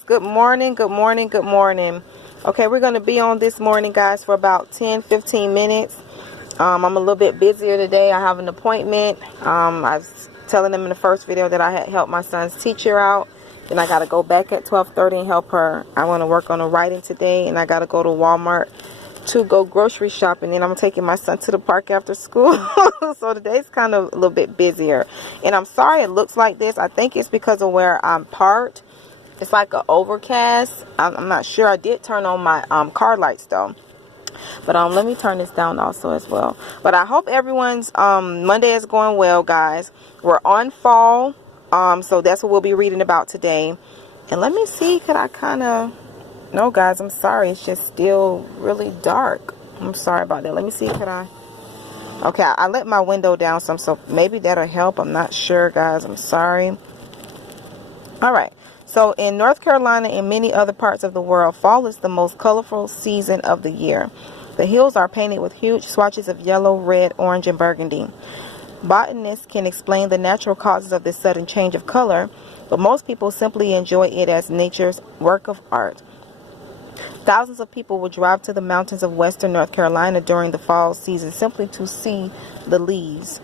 Good morning, good morning, good morning. Okay, we're going to be on this morning, guys, for about 10-15 minutes. I'm a little bit busier today. I have an appointment. I was telling them in the first video that I had helped my son's teacher out. Then I got to go back at 12:30 and help her. I want to work on a writing today, and I got to go to Walmart to go grocery shopping. And I'm taking my son to the park after school. So today's kind of a little bit busier. And I'm sorry it looks like this. I think it's because of where I'm parked. It's like an overcast. I'm not sure. I did turn on my car lights though. But let me turn this down also as well. But I hope everyone's Monday is going well, guys. We're on fall. So that's what we'll be reading about today. And let me see, could I kind of... No, guys, I'm sorry. It's just still really dark. I'm sorry about that. Let me see, could I... Okay, I let my window down some, so maybe that'll help. I'm not sure, guys. I'm sorry. All right. So in North Carolina and many other parts of the world, fall is the most colorful season of the year. The hills are painted with huge swatches of yellow, red, orange, and burgundy. Botanists can explain the natural causes of this sudden change of color, but most people simply enjoy it as nature's work of art. Thousands of people will drive to the mountains of western North Carolina during the fall season simply to see the leaves.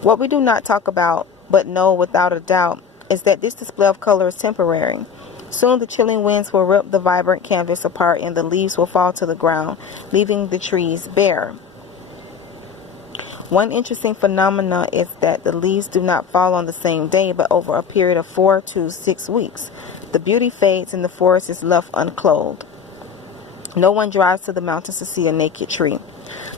What we do not talk about, but know without a doubt, is that this display of color is temporary. Soon the chilling winds will rip the vibrant canvas apart and the leaves will fall to the ground, leaving the trees bare. One interesting phenomenon is that the leaves do not fall on the same day, but over a period of 4 to 6 weeks. The beauty fades and the forest is left unclothed. No one drives to the mountains to see a naked tree.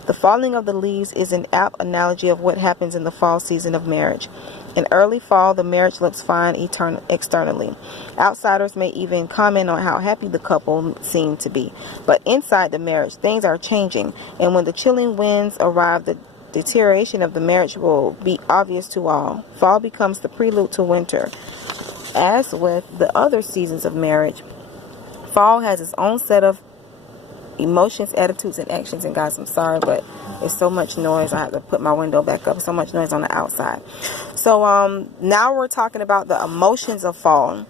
The falling of the leaves is an apt analogy of what happens in the fall season of marriage. In early fall, the marriage looks fine externally. Outsiders may even comment on how happy the couple seem to be. But inside the marriage, things are changing. And when the chilling winds arrive, the deterioration of the marriage will be obvious to all. Fall becomes the prelude to winter. As with the other seasons of marriage, fall has its own set of emotions, attitudes, and actions. And guys, I'm sorry, but there's so much noise. I have to put my window back up. So much noise on the outside. So now we're talking about the emotions of fall.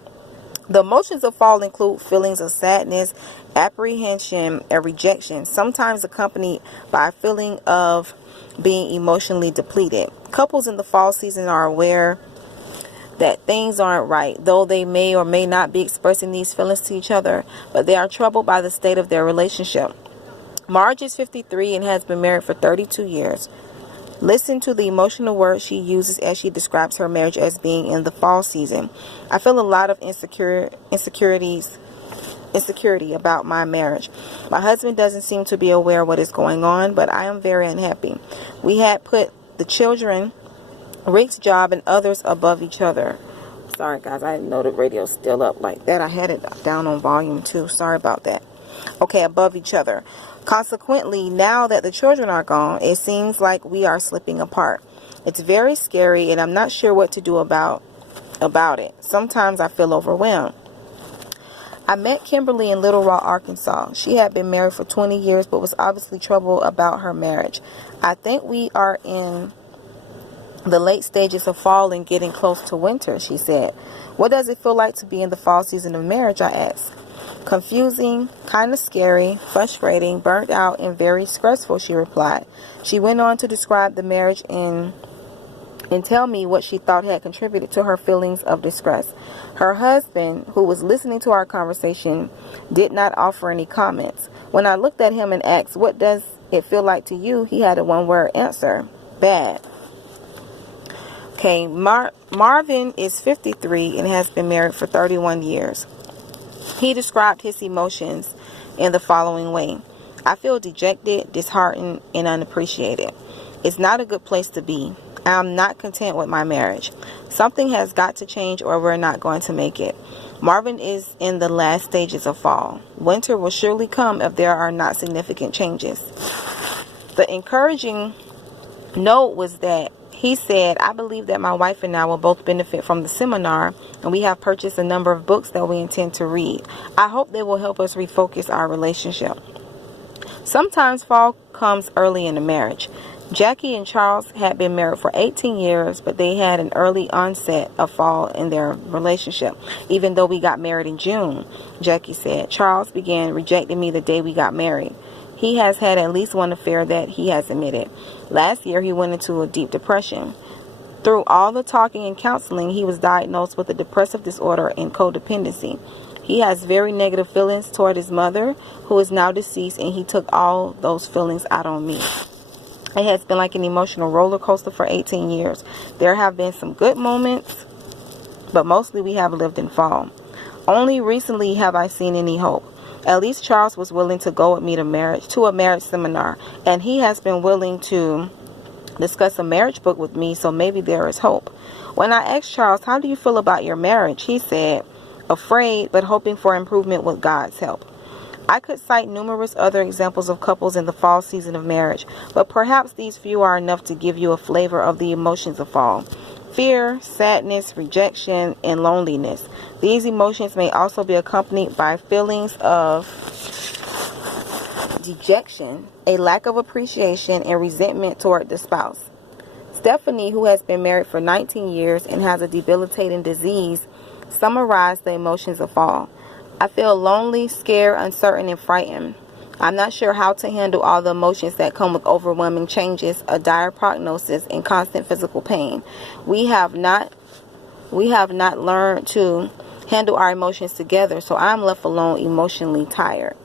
The emotions of fall include feelings of sadness, apprehension, and rejection, sometimes accompanied by a feeling of being emotionally depleted. Couples in the fall season are aware that things aren't right, though they may or may not be expressing these feelings to each other, but they are troubled by the state of their relationship. Marge is 53 and has been married for 32 years. Listen to the emotional words she uses as she describes her marriage as being in the fall season. I feel a lot of insecurity about my marriage. My husband doesn't seem to be aware of what is going on, but I am very unhappy. We had put the children, Rick's job, and others above each other. Sorry guys, I didn't know the radio's still up like that. I had it down on volume too. Sorry about that. Okay, above each other. Consequently, now that the children are gone, it seems like we are slipping apart. It's very scary and I'm not sure what to do about it. Sometimes I feel overwhelmed. I met Kimberly in Little Rock, Arkansas. She had been married for 20 years but was obviously troubled about her marriage. I think we are in the late stages of fall and getting close to winter, she said. What does it feel like to be in the fall season of marriage, I asked. Confusing, kind of scary, frustrating, burnt out, and very stressful, she replied. She went on to describe the marriage and tell me what she thought had contributed to her feelings of distress. Her husband, who was listening to our conversation, did not offer any comments. When I looked at him and asked, "What does it feel like to you?" he had a one-word answer: bad. Okay, Marvin is 53 and has been married for 31 years. He described his emotions in the following way: I feel dejected, disheartened, and unappreciated. It's not a good place to be. I'm not content with my marriage. Something has got to change or we're not going to make it. Marvin is in the last stages of fall. Winter will surely come if there are not significant changes. The encouraging note was that he said, I believe that my wife and I will both benefit from the seminar, and we have purchased a number of books that we intend to read. I hope they will help us refocus our relationship. Sometimes fall comes early in the marriage. Jackie and Charles had been married for 18 years, but they had an early onset of fall in their relationship. Even though we got married in June, Jackie said, Charles began rejecting me the day we got married. He has had at least one affair that he has admitted. Last year, he went into a deep depression. Through all the talking and counseling, he was diagnosed with a depressive disorder and codependency. He has very negative feelings toward his mother, who is now deceased, and he took all those feelings out on me. It has been like an emotional roller coaster for 18 years. There have been some good moments, but mostly we have lived in fall. Only recently have I seen any hope. At least Charles was willing to go with me to a marriage seminar, and he has been willing to discuss a marriage book with me, so maybe there is hope. When I asked Charles, how do you feel about your marriage? He said, afraid, but hoping for improvement with God's help. I could cite numerous other examples of couples in the fall season of marriage, but perhaps these few are enough to give you a flavor of the emotions of fall. Fear, sadness, rejection, and loneliness. These emotions may also be accompanied by feelings of dejection, a lack of appreciation, and resentment toward the spouse. Stephanie, who has been married for 19 years and has a debilitating disease, summarized the emotions of fall. I feel lonely, scared, uncertain, and frightened. I'm not sure how to handle all the emotions that come with overwhelming changes, a dire prognosis, and constant physical pain. We have not learned to handle our emotions together, so I'm left alone, emotionally tired.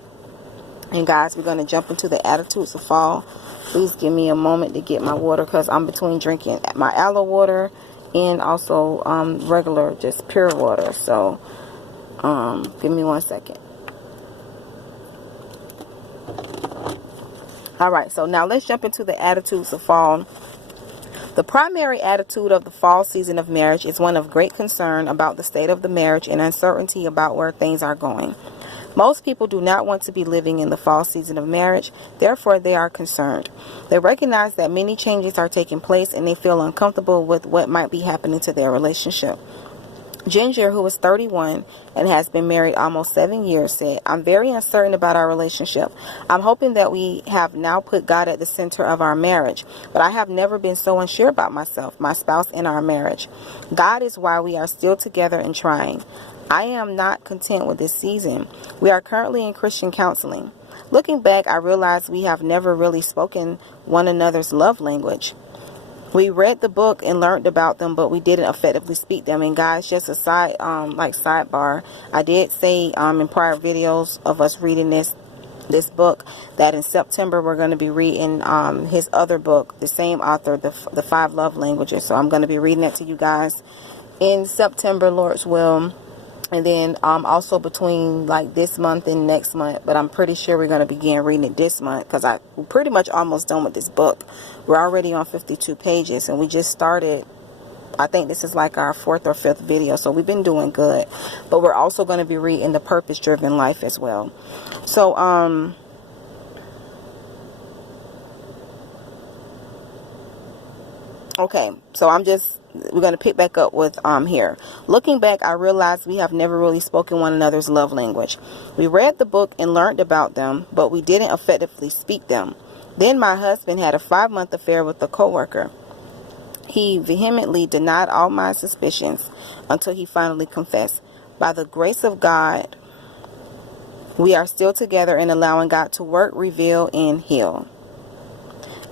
And guys, we're going to jump into the attitudes of fall. Please give me a moment to get my water, because I'm between drinking my aloe water and also regular, just pure water. So give me 1 second. Alright, so now let's jump into the attitudes of fall. The primary attitude of the fall season of marriage is one of great concern about the state of the marriage and uncertainty about where things are going. Most people do not want to be living in the fall season of marriage, therefore they are concerned. They recognize that many changes are taking place and they feel uncomfortable with what might be happening to their relationship. Ginger, who is 31 and has been married almost 7 years, said, I'm very uncertain about our relationship. I'm hoping that we have now put God at the center of our marriage, but I have never been so unsure about myself, my spouse, and our marriage. God is why we are still together and trying. I am not content with this season. We are currently in Christian counseling. Looking back, I realized we have never really spoken one another's love language. We read the book and learned about them, but we didn't effectively speak them. And guys, just a sidebar, I did say in prior videos of us reading this book that in September we're going to be reading his other book, the same author, the 5 Love Languages. So I'm going to be reading that to you guys in September, Lord's will. And then also between like this month and next month, but I'm pretty sure we're going to begin reading it this month, because we're pretty much almost done with this book. We're already on 52 pages and we just started. I think this is like our 4th or 5th video, so we've been doing good. But we're also going to be reading The Purpose-Driven Life as well. So okay, so we're going to pick back up with here. Looking back, I realized we have never really spoken one another's love language. We read the book and learned about them, but we didn't effectively speak them. Then my husband had a 5-month affair with a coworker. He vehemently denied all my suspicions until he finally confessed. By the grace of God, we are still together and allowing God to work, reveal, and heal.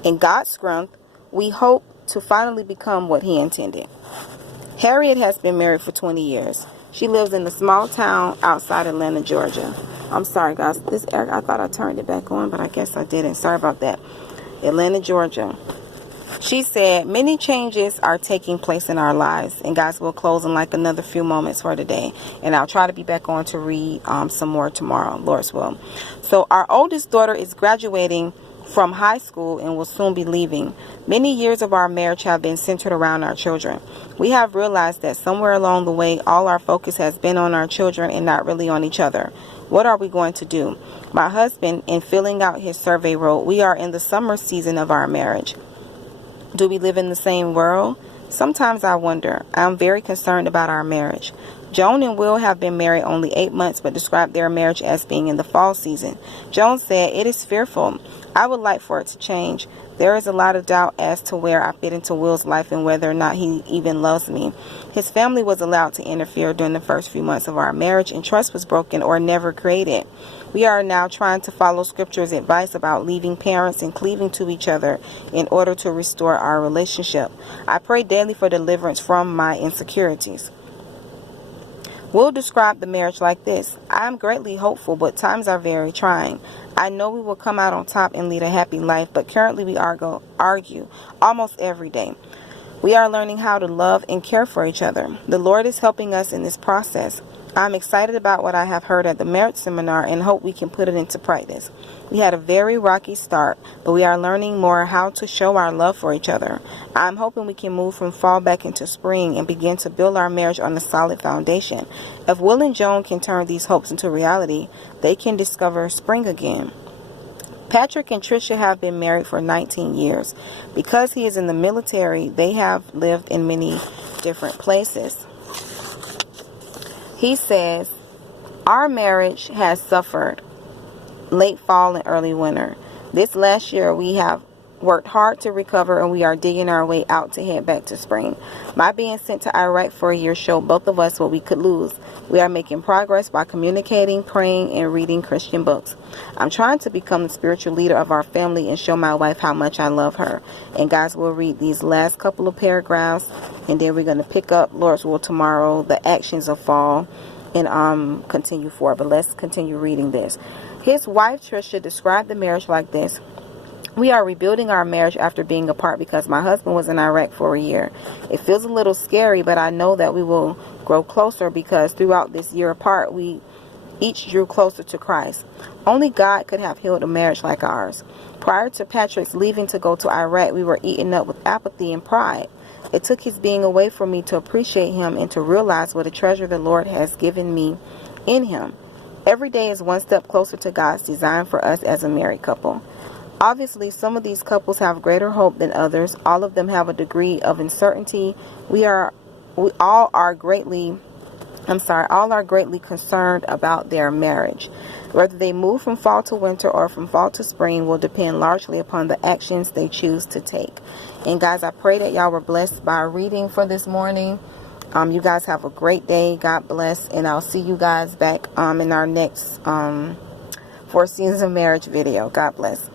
In God's strength, we hope to finally become what he intended. Harriet has been married for 20 years. She lives in a small town outside Atlanta, Georgia. I'm sorry, guys. This air, I thought I turned it back on, but I guess I didn't. Sorry about that. Atlanta, Georgia. She said, many changes are taking place in our lives, and guys, will close in like another few moments for today, and I'll try to be back on to read some more tomorrow, Lord's will. So our oldest daughter is graduating from high school and will soon be leaving. Many years of our marriage have been centered around our children. We have realized that somewhere along the way, all our focus has been on our children and not really on each other. What are we going to do? My husband, in filling out his survey, wrote, we are in the summer season of our marriage. Do we live in the same world? Sometimes I wonder. I am very concerned about our marriage. Joan and Will have been married only 8 months, but described their marriage as being in the fall season. Joan said, "It is fearful. I would like for it to change. There is a lot of doubt as to where I fit into Will's life and whether or not he even loves me. His family was allowed to interfere during the first few months of our marriage, and trust was broken or never created. We are now trying to follow Scripture's advice about leaving parents and cleaving to each other in order to restore our relationship. I pray daily for deliverance from my insecurities." Will described the marriage like this: "I am greatly hopeful, but times are very trying. I know we will come out on top and lead a happy life, but currently we argue almost every day. We are learning how to love and care for each other. The Lord is helping us in this process. I'm excited about what I have heard at the marriage seminar and hope we can put it into practice. We had a very rocky start, but we are learning more how to show our love for each other. I'm hoping we can move from fall back into spring and begin to build our marriage on a solid foundation. If Will and Joan can turn these hopes into reality, they can discover spring again." Patrick and Tricia have been married for 19 years. Because he is in the military, they have lived in many different places. He says, "Our marriage has suffered late fall and early winter. This last year we have worked hard to recover, and we are digging our way out to head back to spring. My being sent to Iraq for a year showed both of us what we could lose. We are making progress by communicating, praying, and reading Christian books. I'm trying to become the spiritual leader of our family and show my wife how much I love her." And guys, we'll read these last couple of paragraphs, and then we're going to pick up, Lord's will, tomorrow, the actions of fall, and continue forward. But let's continue reading this. His wife, Tricia, described the marriage like this: "We are rebuilding our marriage after being apart because my husband was in Iraq for a year. It feels a little scary, but I know that we will grow closer because throughout this year apart, we each drew closer to Christ. Only God could have healed a marriage like ours. Prior to Patrick's leaving to go to Iraq, we were eaten up with apathy and pride. It took his being away from me to appreciate him and to realize what a treasure the Lord has given me in him. Every day is one step closer to God's design for us as a married couple. Obviously, some of these couples have greater hope than others. All of them have a degree of uncertainty. All are greatly concerned about their marriage. Whether they move from fall to winter or from fall to spring will depend largely upon the actions they choose to take." And guys, I pray that y'all were blessed by our reading for this morning. You guys have a great day. God bless. And I'll see you guys back in our next 4 Seasons of Marriage video. God bless.